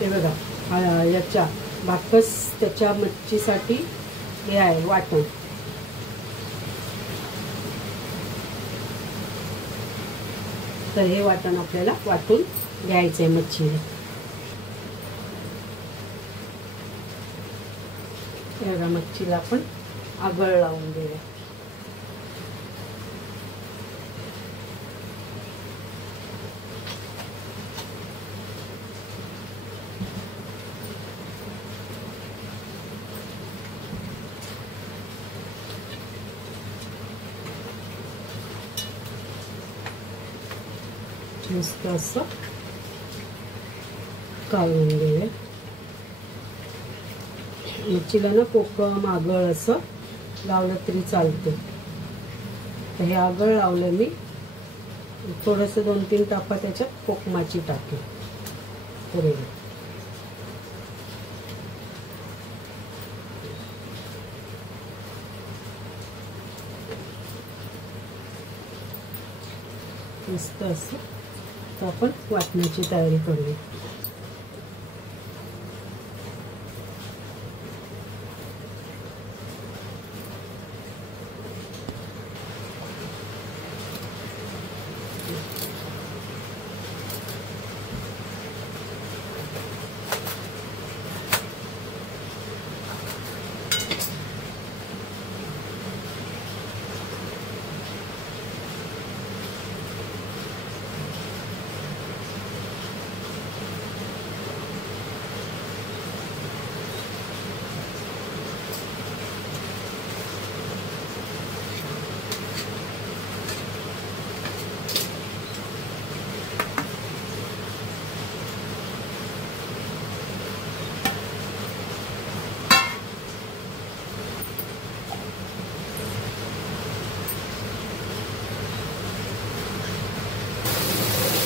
हे बघा याच्या भाकस त्याच्या मच्छीसाठी हे आहे वाटण. तर हे वाटण आपल्याला वाटून घ्यायचं आहे मच्छीला. हे बघा मच्छीला आपण आगळ लावून देऊया. मस्त असं कालवून घेऊया. मच्छीला ना कोकम आगळ असं लावलं तरी चालतं. तर हे आगळ लावलं मी. थोडंसं 2-3 टापा त्याच्यात कोकमाची टाकेल. तर मस्त असं तर आपण वाटण्याची तयारी करूया.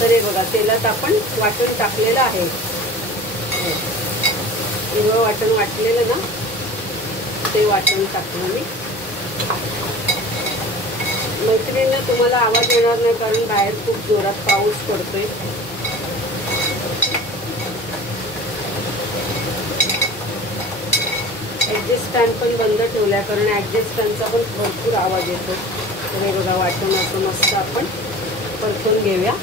तर हे बघा तेलात आपण वाटण टाकलेलं आहे. हिरवं वाटण वाटलेलं ना ते वाटण टाकलं मी. मैत्रिणींना तुम्हाला आवाज येणार नाही कारण बाहेर खूप जोरात पाऊस पडतोय. ॲडजस्ट फॅन पण बंद ठेवल्या कारण ॲडजस्ट फॅनचा पण भरपूर आवाज येतो. तर हे बघा वाटण असं मस्त आपण परतून घेऊया.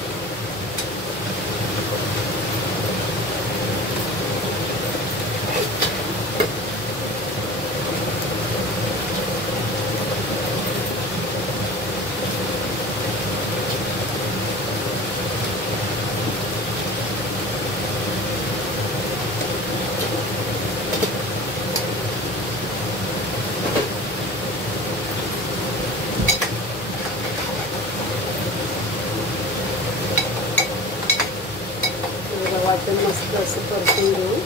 वाटण मस्त असं परतून घेऊन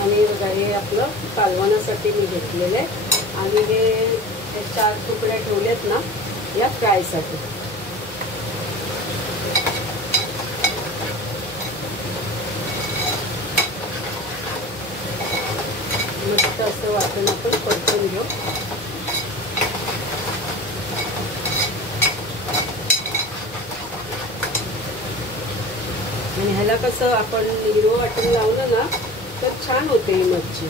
आणि बघा हे आपलं कालवणासाठी मी घेतलेलं आहे. आणि हे 4 तुकड्या ठेवलेत ना या फ्रायसाठी. मस्त असं वाटण आपण परतून घेऊ. आणि ह्याला कसं आपण हिरवं वाटण लावलं ना तर छान होते ही मच्छी.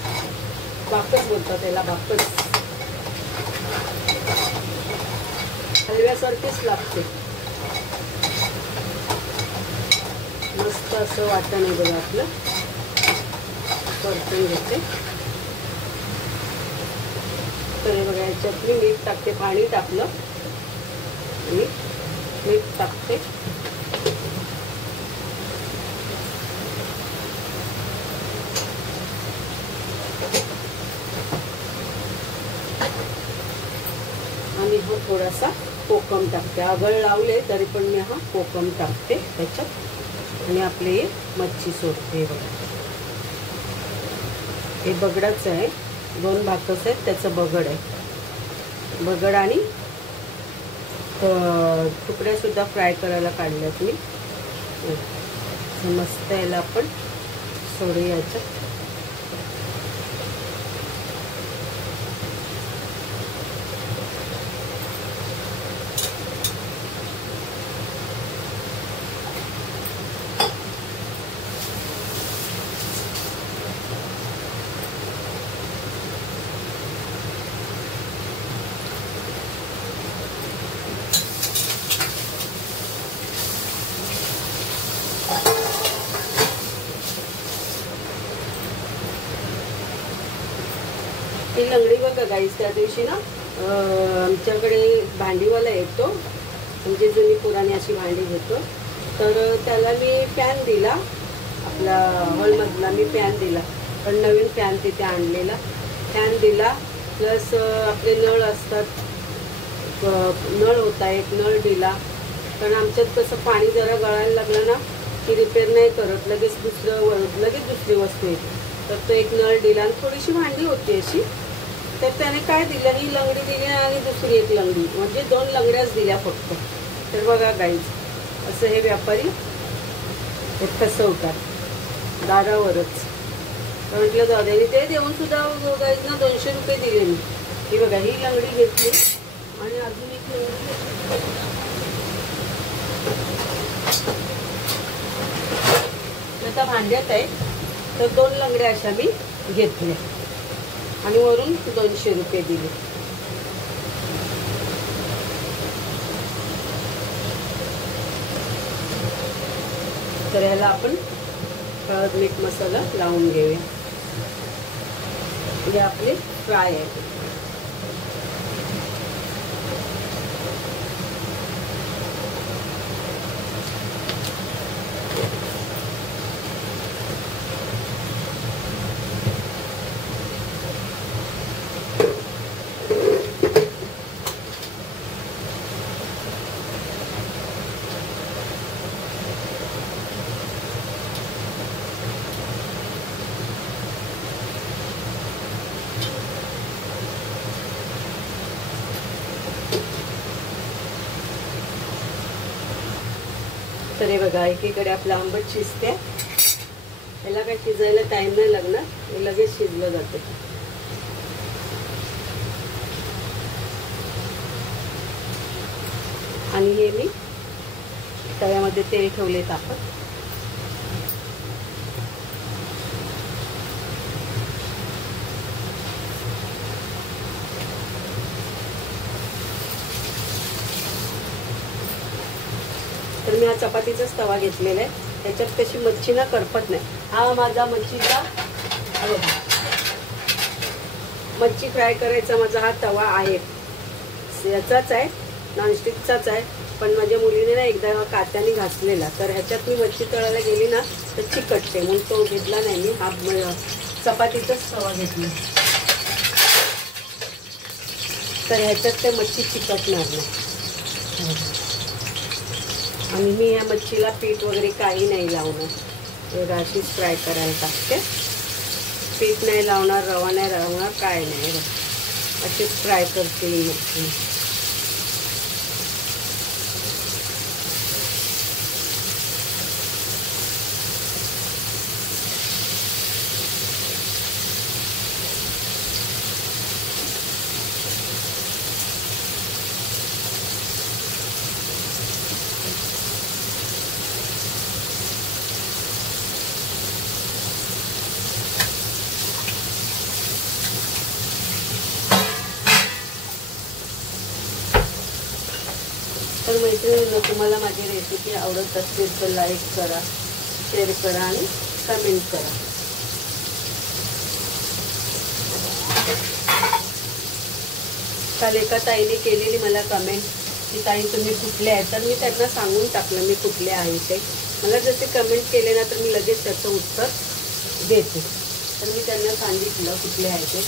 भाकस बोलतात त्याला, भाकस. हलव्यासारखीच लागते. मस्त असं वाटण आहे बघा आपलं. परतून घेते. तर हे बघा याच्यात मी मीठ टाकते. पाणी टाकलं आणि मीठ टाकते. आणि हा थोडासा कोकम टाकते. आगळ लावले तरी पण मी हा कोकम टाकते त्याच्यात. आणि आपले हे मच्छी सोडते. बघा हे बगडाचं आहे. 2 भाकस आहेत त्याचं बगड आहे. बगड आणि तुकड्या सुद्धा फ्राय करायला काढल्यात मी. मस्त याला आपण सोडूया याच्यात. ही लंगडी बघा गाईस, त्या दिवशी ना आमच्याकडे भांडीवाला येतो, म्हणजे जुनी पुराणी अशी भांडी घेतो, तर त्याला मी पॅन दिला, आपला हॉलमधला मी पॅन दिला, पण नवीन पॅन तिथे आणलेला पॅन दिला, प्लस आपले नळ असतात, नळ होता एक नळ दिला, कारण आमच्यात कसं पाणी जरा गळायला लागलं ना की रिपेअर नाही करत, लगेच दुसरी वस्तू येते, तर तो एक नळ दिला आणि थोडीशी भांडी होती अशी, तर त्याने काय दिलं, ही लंगडी दिली आणि दुसरी एक लंगडी, म्हणजे 2 लंगड्याच दिल्या फक्त. तर बघा गाईज, असं हे व्यापारी हे फसवतात दारावरच. तर म्हटलं दादाने ते देऊन सुद्धा गाईजना 200 रुपये दिले मी. ही बघा, ही लंगडी घेतली आणि अजून एक लंगडी घेतली. आता भांड्यात आहे, तर 2 लंगड्या अशा मी घेतल्या आणि वरून 200 रुपये दिले. तर ह्याला आपण हळद मीठ मसाला लावून घेऊया. हे आपले फ्राय आहे. तर हे बघा, एकीकडे आपलं आंबट शिजते, याला काय शिजायला टाइम नाही लागणार, हे लगेच शिजलं जातं. आणि हे मी तव्यामध्ये तेल ठेवले तापत. तर मी हा चपातीचाच तवा घेतलेला आहे, त्याच्यात कशी मच्छी ना करपत नाही. हा माझा मच्छीचा, मच्छी फ्राय करायचा माझा हा तवा आहे, याचाच आहे, नॉनस्टिकचाच आहे, पण माझ्या मुलीने ना एकदा हा कात्याने घासलेला, तर ह्याच्यात मी मच्छी तळायला गेली ना तर चिकटते, म्हणून तो घेतला नाही मी, हा चपातीचाच तवा घेतला. तर ह्याच्यात ते मच्छी चिकटणार नाही. आणि मी या मच्छीला पीठ वगैरे काही नाही लावणार, अशीच फ्राय करायला टाकते, पीठ नाही लावणार, रवा नाही लावणार, काय नाही, अशीच फ्राय करते मी मच्छी. तर मैत्रिणींनो, तुम्हाला माझी रेसिपी आवडत असेल तर लाईक करा, शेअर करा आणि कमेंट करा. काल एका ताईने केलेली मला कमेंट की ताई तुम्ही कुठले आहे, तर मी त्यांना सांगून टाकलं मी कुठले आहे ते. मला जसे कमेंट केले ना तर मी लगेच त्याचं उत्तर देते. तर मी त्यांना सांगितलं कुठले आहे ते.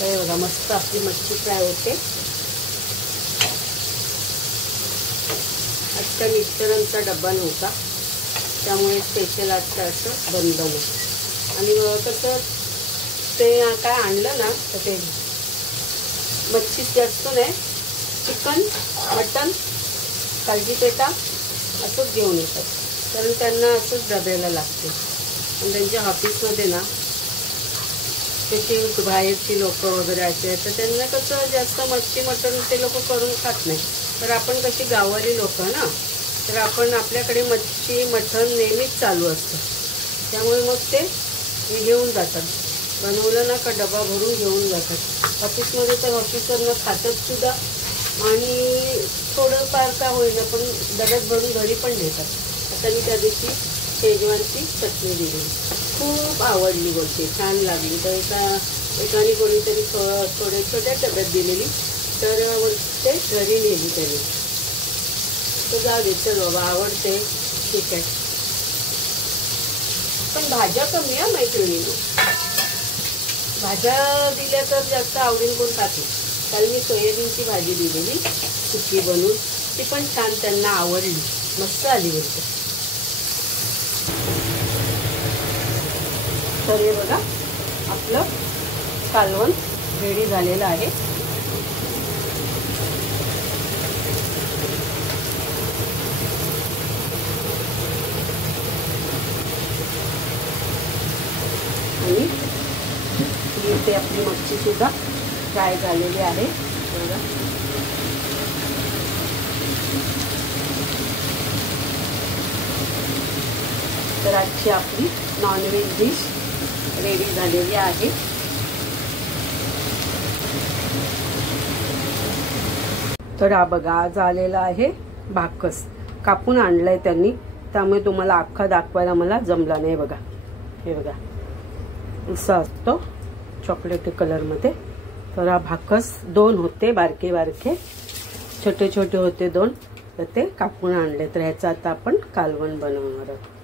हे बघा, मस्त आपली मच्छी फ्राय होते. आजचा मिस्टरांचा डब्बा नव्हता, त्यामुळे स्पेशल आजचं असं बनवलं. आणि कसं ते काय आणलं ना तर ते मच्छी जास्त नाही, चिकन, मटन, काळजी पेटा असंच घेऊन येतात, कारण त्यांना असंच डब्याला लागते. आणि त्यांच्या ऑफिसमध्ये ना त्याची बाहेरची लोक वगैरे असे, तर त्यांना कसं जास्त मच्छी मटण ते लोक करून खात नाही. तर आपण कशी गाववाली लोक ना, तर आपण आपल्याकडे मच्छी मटण नेहमीच चालू असतं, त्यामुळे मग ते घेऊन जातात. बनवलं ना का डबा भरून घेऊन जातात. ऑफिसमध्ये तर ऑफिसरनं खातात सुद्धा, आणि थोडंफार का होईना पण डब्यात भरून घरी पण नेतात. आता मी त्या दिवशी शेजवानची चटणी दिली, खूप आवडली, बोलते छान लागली. तर एकाने कोणीतरी थोडे छोट्या डब्यात दिलेली, तर ते घरी नेली त्याने. तर जाऊ दे, चल बाबा आवडते, ठीक आहे. पण भाज्या कमी आहे मैत्रिणीने, भाज्या दिल्या तर जास्त आवडीन कोण खाते. काल मी सोयाबीनची भाजी दिलेली सुकी बनवून, ती पण छान त्यांना आवडली, मस्त आली बोलते. तर हे बघा आपलं कालवण रेडी झालेलं आहे. आणि इथे आपली मच्छी सुद्धा फ्राय झालेली आहे बघा. तर आजची आपली नॉनव्हेज डिश रेडी झालेली आहे. तर हा बघा आज आलेला आहे भाकस, कापून आणलाय त्यांनी, त्यामुळे तुम्हाला अख्खा दाखवायला मला जमला नाही. बघा हे बघा असा असतो चॉकलेटी कलर मध्ये. तर हा भाकस 2 होते, बारके बारके छोटे छोटे होते 2, तर ते कापून आणले. तर ह्याचं आता आपण कालवण बनवणार आहोत.